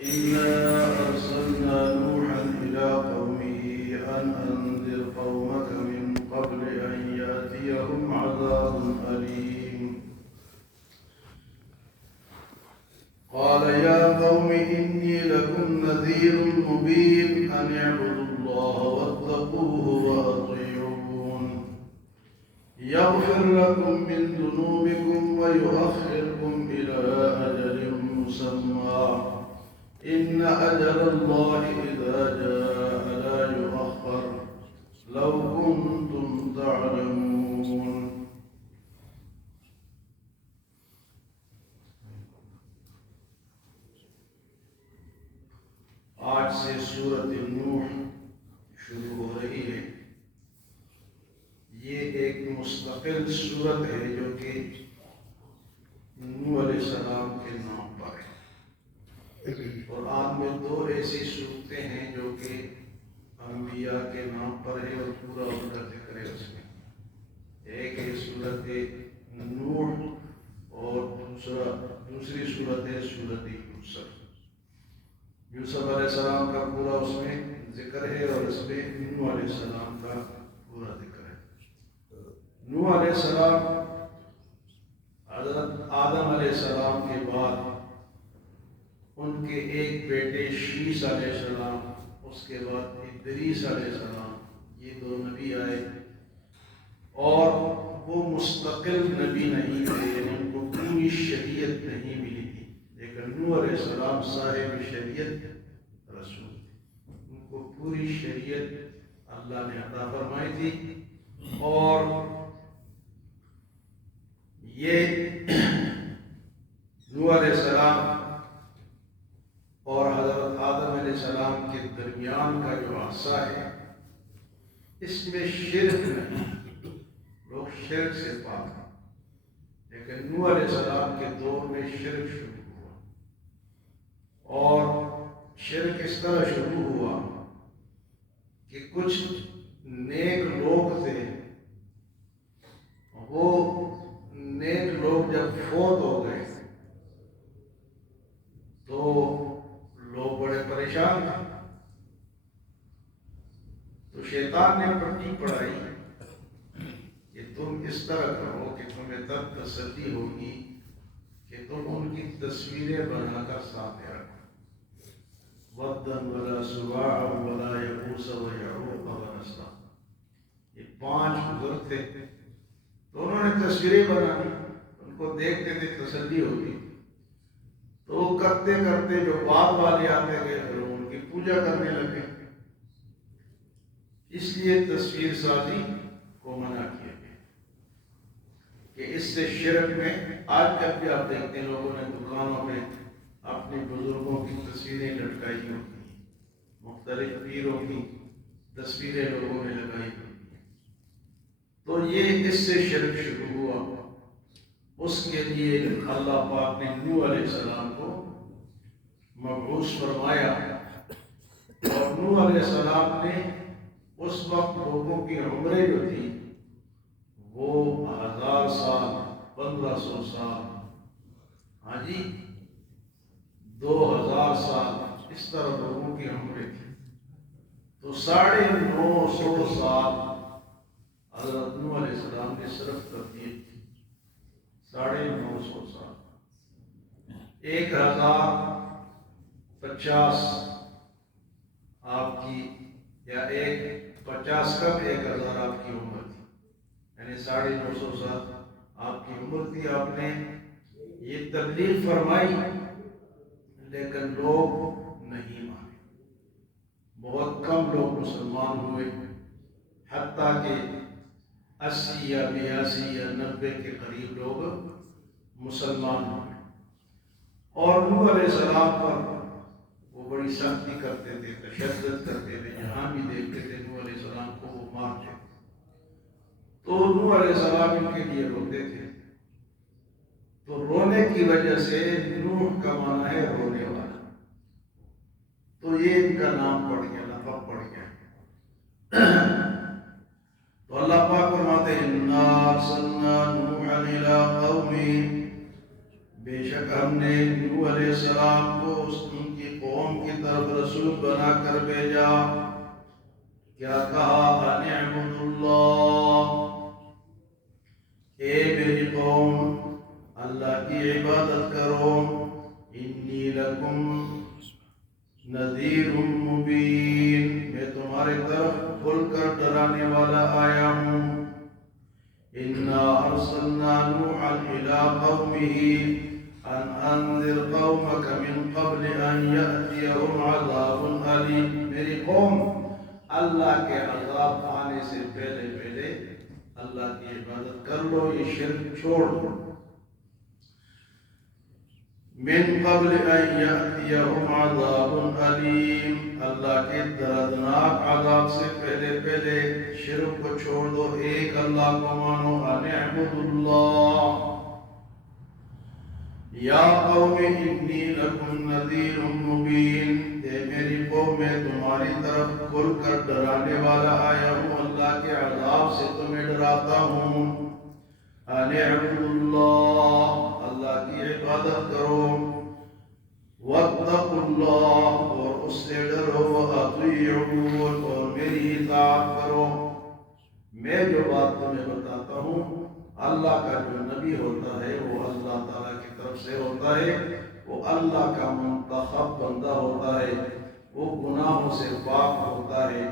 إنا أرسلنا نوحا إلى قومه أن أنذر قومك من قبل أن يأتيهم عذاب أليم. قال يا قوم إني لكم نذير مبين أن اعبدوا الله واتقوه وأطيعون يغفر لكم من ذنوبكم ويؤخركم إلى أجل مسمى إن أجل الله إذا جاء لا يؤخر لو كنتم تعلمون. آج سے سورۃ نوح شروع ہو رہی ہے. یہ ایک مستقل سورت ہے جو کہ نوح علیہ السلام کے نام پر ہے. قرآن میں دو ایسی صورتیں ہیں جو کہ انبیاء کے نام پر ہے اور پورا ان کا ذکر ہے اس میں. ایک ہے سورت نوح اور دوسری صورت ہے سورت یوسف. یوسف علیہ السلام کا پورا اس میں ذکر ہے اور اس میں نوح علیہ السلام کا پورا ذکر ہے. نوح علیہ السلام حضرت آدم علیہ السلام کے بعد ان کے ایک بیٹے شیس علیہ السلام، اس کے بعد ادریس علیہ السلام، یہ دو نبی آئے اور وہ مستقل نبی نہیں تھے، ان کو پوری شریعت نہیں ملی تھی. لیکن نوح علیہ السلام صاحب شریعت رسول تھے، ان کو پوری شریعت اللہ نے عطا فرمائی تھی. اور یہ نوح علیہ السلام اور حضرت آدم علیہ السلام کے درمیان کا جو عرصہ ہے اس میں شرک نہیں، لوگ شرک سے پاک ہیں. لیکن نوح علیہ السلام کے دور میں شرک شروع ہوا اور شرک اس طرح شروع ہوا کہ کچھ نیک لوگ تھے، وہ نیک لوگ جب فوت ہو گئے تو لوگ بڑے پریشان تھے. تو شیطان نے پٹی پڑھائی کہ تم اس طرح کرو کہ تمہیں تب تسلی ہوگی کہ تم ان کی تصویریں بنا کر سامنے رکھو. وَدًّا وَلَا سُوَاعًا وَلَا يَغُوثَ وَيَعُوقَ وَنَسْرًا، یہ 5 بزرگ تھے تو انہوں نے تصویریں بنانی، ان کو دیکھتے تھے تسلی ہوگی. تو وہ کرتے کرتے جو بعد والے آتے گئے پھر ان کی پوجا کرنے لگے. اس لیے تصویر سازی کو منع کیا گیا کہ اس سے شرک میں آج تک بھی آپ دیکھتے ہیں لوگوں نے دکانوں میں اپنے بزرگوں کی تصویریں لٹکائی ہوتی ہیں، مختلف پیروں کی تصویریں لوگوں نے لگائی ہوتی ہیں. تو یہ اس سے شرک شروع ہوا. اس کے لیے اللہ پاک نے نوح علیہ السلام کو مبعوث فرمایا اور نوح علیہ السلام نے اس وقت لوگوں کی عمریں جو تھی وہ 1000 سال، 1500 سال، ہاں جی 2000 سال، اس طرح لوگوں کی عمریں تھی. تو 950 سال حضرت نوح علیہ السلام نے صرف تبدیل کی. 950 سال، 1050 آپ کی یا 50 کم 1000 آپ کی عمر تھی، یعنی 950 سال آپ کی عمر تھی. آپ نے یہ تبلیغ فرمائی لیکن لوگ نہیں مانے، بہت کم لوگ مسلمان ہوئے، حتیٰ کہ 80 یا 82 یا 90 کے قریب لوگ مسلمان ہوئے. اور نوح علیہ السلام پر وہ بڑی سختی کرتے تھے، تشدد کرتے تھے، جہاں بھی دیکھتے تھے نوح علیہ السلام کو وہ مارتے. تو نوح علیہ السلام ان کے لیے روتے تھے. تو رونے کی وجہ سے نوح کا معنی ہے رونے والا، تو یہ ان کا نام پڑ گیا، لقب پڑ گیا. تو اللہ پاک فرماتے ہیں اِنَّا أَرْسَلْنَا نُوحًا إِلَىٰ قَوْمِهِ، بے شک ہم نے نوح علیہ السلام کو ان کی قوم رسول بنا کر بھیجا، کیا کہا؟ ان اعبدوا اللہ، اے میری قوم اللہ کی عبادت کرو، انی لکم نذیر مبین، میں تمہاری طرف کھل کر ڈرانے والا آیا ہوں۔ انا ارسلنا نوحا الى قومه ان انذر قومك من قبل ان يأتيهم عذاب علیم، میری قوم اللہ کے عذاب آنے سے پہلے پہلے اللہ کی عبادت کر لو، یہ شرک چھوڑ دو۔ من قبل ان یأتیہم عذاب علیم، اللہ کے دردناک عذاب سے پہلے پہلے شرک کو چھوڑ دو، ایک اللہ کو مانو۔ ان اعبدوا اللہ، یا قوم انی لکم نذیر مبین، اے میری قوم میں تمہاری طرف کھل کر ڈرانے والا آیا ہوں، اللہ کے عذاب سے تمہیں ڈراتا ہوں۔ ان اعبدوا اللہ، اللہ کی عبادت کرو، واتقوا اللہ، اور اس سے ڈرو، واطیعون، اور میری اطاعت کرو۔ میں جو بات تمہیں بتاتا ہوں، اللہ کا جو نبی ہوتا ہے وہ اللہ تعالیٰ کی طرف سے ہوتا ہے، وہ اللہ کا منتخب بندہ ہوتا ہے، وہ گناہوں سے پاک ہوتا ہے،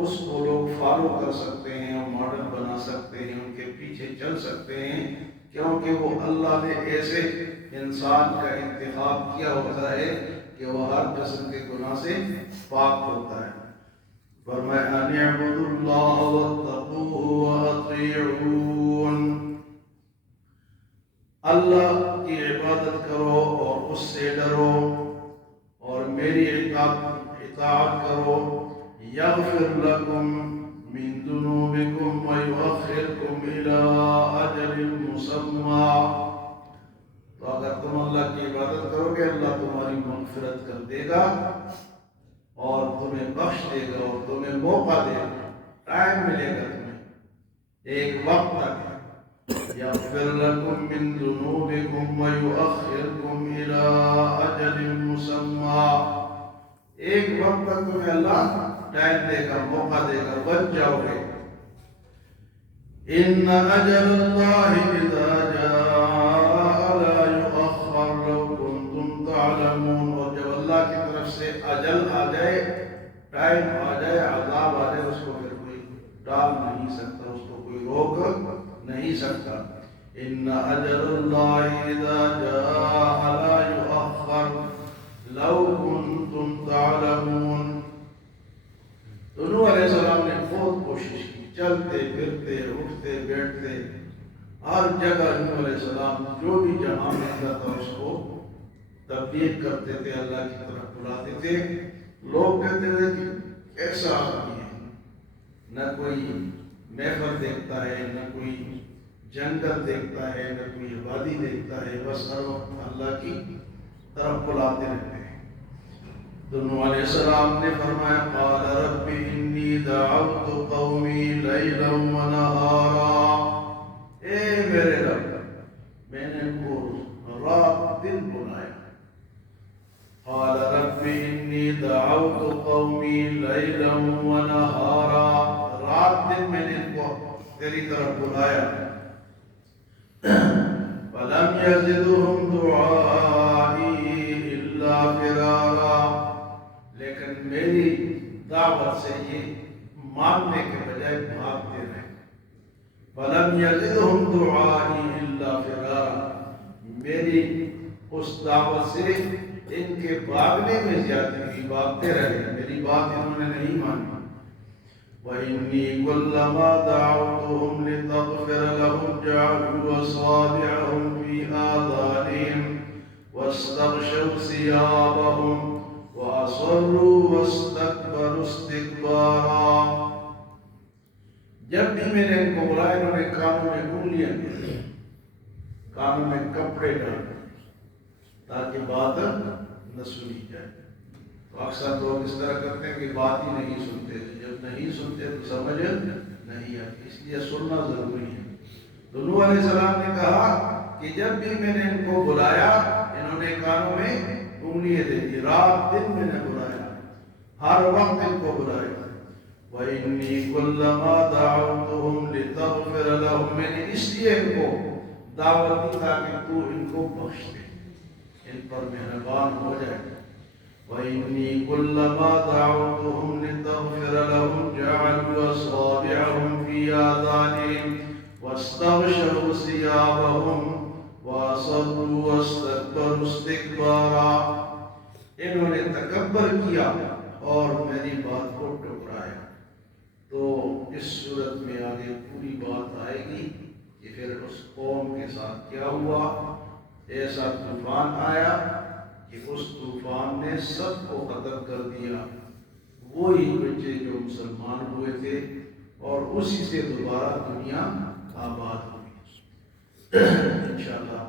اس کو لوگ فالو کر سکتے ہیں اور ماڈل بنا سکتے ہیں، ان کے پیچھے چل سکتے ہیں، کیونکہ وہ اللہ نے ایسے انسان کا انتخاب کیا ہوتا ہے کہ وہ ہر قسم کے گناہ سے پاک ہوتا ہے۔ فرمایا ان اعبدوا اللہ واتقوہ واطیعون، اللہ کی عبادت کرو اور اس سے ڈرو اور میری اطاعت کرو۔ یغفر لکم من ذنوبکم ویؤخرکم الی اجل مسمی، تو اگر تم اللہ کی عبادت کرو گے اللہ تمہاری مغفرت کر دے گا اور تمہیں بخش دے گا اور تمہیں موقع دے گا، ٹائم ملے گا تمہیں ایک وقت تک۔ یغفر لکم من ذنوبکم ویؤخرکم الی اجل مسمی، ایک وقت تک تمہیں اللہ ٹائم دے گا، موقع دے گا، بچ جاؤ گے۔ ان اجل اللہ اذا جاء لا یؤخر لو کنتم تعلمون، اور جب اللہ کی طرف سے اجل آ جائے، ٹائم آ جائے، عذاب آ جائے، اس کو پھر کوئی ٹال نہیں سکتا، اس کو کوئی روک نہیں سکتا۔ ان اجل اللہ اذا جاء لا یؤخر لو کنتم تعلمون۔ تو نوح علیہ السلام نے بہت کوشش کی، چلتے پھرتے اٹھتے بیٹھتے ہر جگہ نوح علیہ السلام جو بھی جہاں ملتا تھا اس کو تبلیغ کرتے تھے، اللہ کی طرف بلاتے تھے۔ لوگ کہتے تھے کہ ایسا آدمی ہے، نہ کوئی محفل دیکھتا ہے، نہ کوئی جنگل دیکھتا ہے، نہ کوئی وادی دیکھتا ہے، بس ہر وقت اللہ کی طرف بلاتے رہتے ہیں۔ تو نوح علیہ السلام نے فرمایا قال رب انی دعوت قومی لیلا ونہارا، اے میرے رب میں نے ان کو رات دن بلایا۔ قال رب انی دعوت قومی لیلا ونہارا، رات دن میں نے ان کو تیری طرف بلایا۔ فلم یزدہم دعائی الا فرارا، لیکن میری دعوت سے یہ ماننے کے بجائے بھاگتے رہے۔ فلم یزدہم دعائی الا فرارا، میری اس دعوت سے ان کے بھاگنے میں زیادتی ہوئی، بھاگتے رہے، میری بات انہوں نے نہیں مانی۔ وَإِنِّي كُلَّمَا دَعَوْتُهُمْ لِتَغْفِرَ لَهُمْ جَعَلُوا أَصَابِعَهُمْ فِي آذَانِهِمْ وَاسْتَغْشَوْا ثِيَابَهُمْ وَأَصَرُّوا وَاسْتَكْبَرُوا اسْتِكْبَارًا، جب بھی میں نے ان کو بلایا انہوں نے کانوں میں انگلیاں دی، کانوں میں کپڑے ڈالے تاکہ بات نہ سنی جائے۔ تو اکثر لوگ اس طرح کرتے ہیں کہ بات ہی نہیں سنتے، جب نہیں سنتے تو سمجھ نہیں آتی، اس لیے سننا ضروری ہے۔ تو نوح علیہ السلام نے کہا کہ جب بھی میں نے ان کو بلایا انہوں نے کانوں میں انگلیاں دے دی، رات دن میں نے بلایا ہر وقت ان کو بلائے. وَإِنِّي كُلَّمَا دَعَوْتُهُمْ لِتَغْفِرَ لَهُمْ، میں نے اس لیے ان کو دعوت دی تاکہ تو ان کو بخش دے، ان پر مہربان ہو جائے. وَإِنِّي كُلَّمَا دَعَوْتُهُمْ لِتَغْفِرَ لَهُمْ جَعَلُوا أَصَابِعَهُمْ فِي آذَانِهِمْ وَاسْتَغْشَوْا ثِيَابَهُمْ وَأَصَرُّوا وَاسْتَكْبَرُوا اسْتِكْبَارًا. انہوں نے تکبر کیا اور میری بات کو ٹکرایا. تو اس صورت میں آگے پوری بات آئے گی کہ پھر اس قوم کے ساتھ کیا ہوا. ایسا طوفان آیا کہ اس طوفان نے سب کو ختم کر دیا، وہی بچے جو مسلمان ہوئے تھے، اور اسی سے دوبارہ دنیا آباد ہوئی. انشاءاللہ